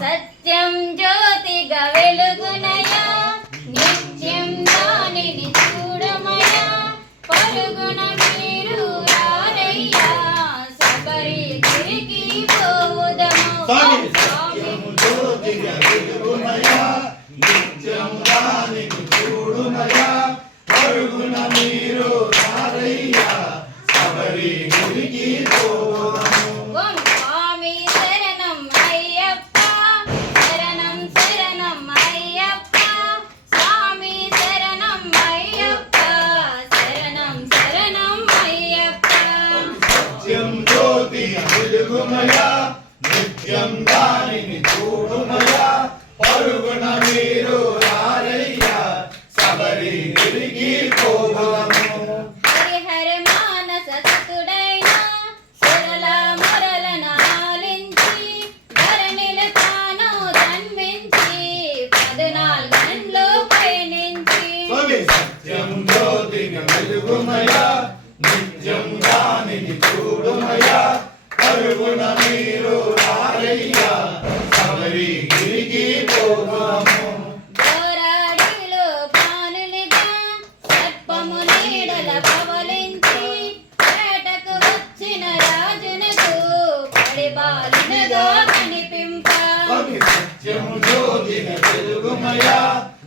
సత్యం జ్యోతిగా వెలుగునయా నిత్యం దానిని చూడమయా పరుగున మీరు రారయ్యా శబరి గిరికి పోవుదము సత్యం జ్యోతిగా వెలుగునయా నిత్యం దానిని చూడునయా పరుగున మీరు రారయ్యా శబరి గిరికి పోవుదము. ఓం స్వామి శరణం అయ్యప్ప శరణం శరణం అయ్యప్ప స్వామి శరణం అయ్యప్ప శరణం శరణం అయ్యప్ప సత్యం జ్యోతిగా వెలుగునయా నిత్యం దానిని చూడునయా పరుగున మీరు రారయ్యా శబరి గిరికి పోవుదము. హరిహర మానస సతుడైన సురల మురళను ఆలించి ధరణిల తాను జన్మించి 14 గంటలు పయనించి సత్యం జ్యోతిగా వెలుగునయా నిత్యం దానిని చూడునయా పరుగున మీరు రారయ్యా శబరి గిరికి పోవుదము. పోరాడిలో ప్రాణునిగా సర్పము నీడల పవలించి వేటకు వచ్చిన రాజునకు పడిబాలినగా కనిపింప సత్యం జ్యోతిగా వెలుగునయా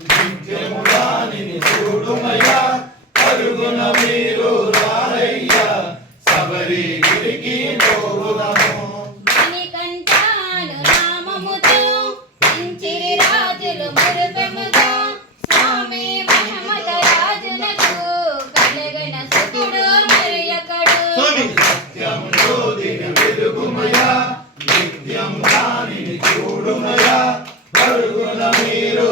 నిత్యం దానిని చూడునయా పరుగున మీరు రారయ్యా శబరి గిరికి పోవుదము. మణికంఠాను నామముతో ఇంచిరి రాజులు మురుపెముగా స్వామి మహమ్మద రాజునకు కలిగిన సుతుడు మరియకడు సత్యం జ్యోతిగా వెలుగునయా నిత్యం దానిని చూడునయా పరుగున మీరు